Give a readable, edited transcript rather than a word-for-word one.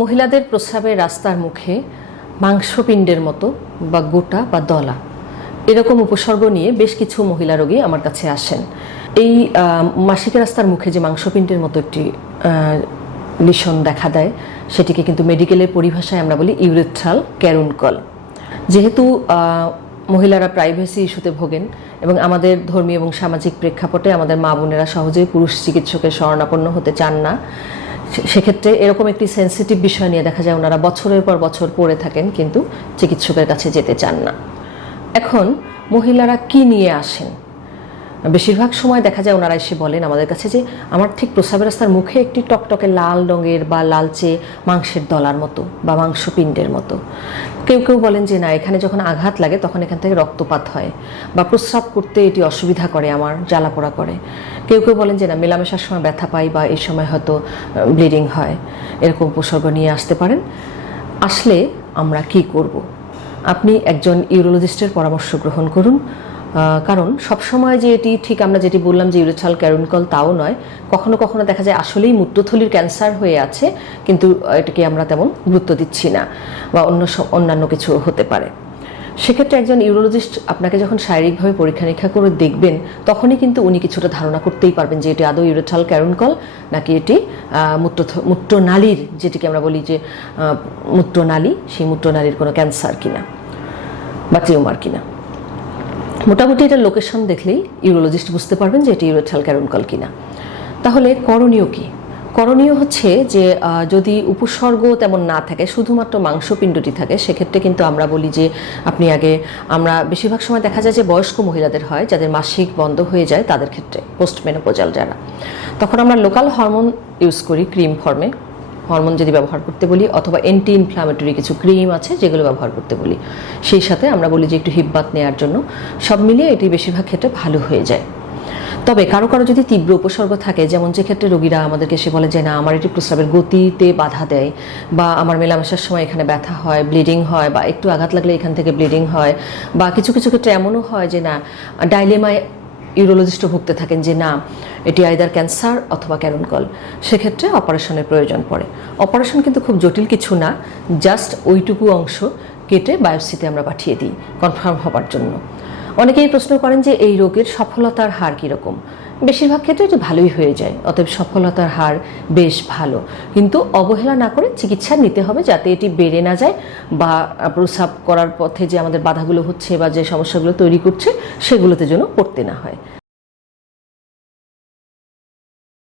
মহিলাদের প্রস্রাবের রাস্তার মুখে মাংসপিণ্ডের মতো বা গোটা বা দলা এরকম উপসর্গ নিয়ে বেশ কিছু মহিলা রোগী আমার কাছে আসেন। এই মাসিক রাস্তার মুখে যে মাংসপিণ্ডের মতো একটি লিশন দেখা দেয় সেটিকে কিন্তু মেডিকেলের পরিভাষায় আমরা বলি ইউরেথ্রাল ক্যারুনকল। যেহেতু মহিলারা প্রাইভেসি ইস্যুতে ভোগেন এবং আমাদের ধর্মীয় এবং সামাজিক প্রেক্ষাপটে আমাদের মা বোনেরা সহজেই পুরুষ চিকিৎসকের শরণাপন্ন হতে চান না, সেক্ষেত্রে এরকম একটি সেন্সিটিভ বিষয় নিয়ে দেখা যায় ওনারা বছরের পর বছর পড়ে থাকেন কিন্তু চিকিৎসকের কাছে যেতে চান না। এখন মহিলারা কি নিয়ে আসেন? বেশিরভাগ সময় দেখা যায় ওনারা এসে বলেন আমাদের কাছে যে আমার ঠিক প্রস্রাবের রাস্তার মুখে একটি টকটকে লাল রঙের বা লালচে মাংসের দলার মতো বা মাংসপিণ্ডের মতো। কেউ কেউ বলেন যে না, এখানে যখন আঘাত লাগে তখন এখান থেকে রক্তপাত হয় বা প্রস্রাব করতে এটি অসুবিধা করে, আমার জ্বালা পোড়া করে। কেউ কেউ বলেন যে না, মেলামেশার সময় ব্যথা পাই বা এই সময় হয়তো ব্লিডিং হয়। এরকম উপসর্গ নিয়ে আসতে পারেন। আসলে আমরা কি করব? আপনি একজন ইউরোলজিস্টের পরামর্শ গ্রহণ করুন, কারণ সবসময় যে এটি ঠিক আমরা যেটি বললাম যে ইউরেথ্রাল ক্যারুনকল তাও নয়। কখনো কখনো দেখা যায় আসলেই মূত্রথলির ক্যান্সার হয়ে আছে, কিন্তু এটাকে আমরা তেমন গুরুত্ব দিচ্ছি না বা অন্যান্য কিছু হতে পারে। সেক্ষেত্রে একজন ইউরোলজিস্ট আপনাকে যখন শারীরিকভাবে পরীক্ষা নিরীক্ষা করে দেখবেন তখনই কিন্তু উনি কিছুটা ধারণা করতেই পারবেন যে এটি আদৌ ইউরেথ্রাল ক্যারুনকল নাকি এটি মূত্রনালীর, যেটিকে আমরা বলি যে মূত্রনালী, সেই মূত্রনালীর কোনো ক্যান্সার কিনা বা টিউমার কিনা। মোটামুটি এটা লোকেশন দেখলেই ইউরোলজিস্ট বুঝতে পারবেন যে এটি ইউরেথ্রাল ক্যারুনকল কিনা। তাহলে করণীয় কি? করণীয় হচ্ছে যে যদি উপসর্গ তেমন না থাকে, শুধুমাত্র মাংসপিণ্ডটি থাকে, সেক্ষেত্রে কিন্তু আমরা বলি যে আপনি আমরা বেশিরভাগ সময় দেখা যায় যে বয়স্ক মহিলাদের হয় যাদের মাসিক বন্ধ হয়ে যায়, তাদের ক্ষেত্রে পোস্টমেনোপজাল যারা, তখন আমরা লোকাল হরমোন ইউজ করি ক্রিম ফর্মে। হরমোন যদি ব্যবহার করতে বলি, অথবা অ্যান্টি ইনফ্লামেটরি কিছু ক্রিম আছে যেগুলো ব্যবহার করতে বলি। সেই সাথে আমরা বলি যে একটু হিপ বাথ নেওয়ার জন্য। সব মিলিয়ে এটি বেশিরভাগ ক্ষেত্রে ভালো হয়ে যায়। তবে কারো কারো যদি তীব্র উপসর্গ থাকে, যেমন যে ক্ষেত্রে রোগীরা আমাদেরকে এসে বলে যে না, আমার এটি প্রস্রাবের গতিতে বাধা দেয়, বা আমার মেলামেশার সময় এখানে ব্যথা হয়, ব্লিডিং হয়, বা একটু আঘাত লাগলে এখান থেকে ব্লিডিং হয়, বা কিছু কিছু ক্ষেত্রে এমনও হয় যে না, ডাইলেমায় ইউরোলজিস্টও ভুগতে থাকেন যে না, এটি আইদার ক্যান্সার অথবা ক্যারুনকল। সেক্ষেত্রে অপারেশনের প্রয়োজন পড়ে। অপারেশন কিন্তু খুব জটিল কিছু না, জাস্ট ওইটুকু অংশ কেটে বায়োপসিতে আমরা পাঠিয়ে দিই কনফার্ম হবার জন্য। অনেকেই প্রশ্ন করেন যে এই রোগের সফলতার হার কীরকম? বেশিরভাগ ক্ষেত্রে এটি ভালোই হয়ে যায়, অতএব সফলতার হার বেশ ভালো। কিন্তু অবহেলা না করে চিকিৎসা নিতে হবে যাতে এটি বেড়ে না যায়, বা প্রস্রাব করার পথে যে আমাদের বাধাগুলো হচ্ছে বা যে সমস্যাগুলো তৈরি করছে সেগুলোতে যেন পড়তে না হয়।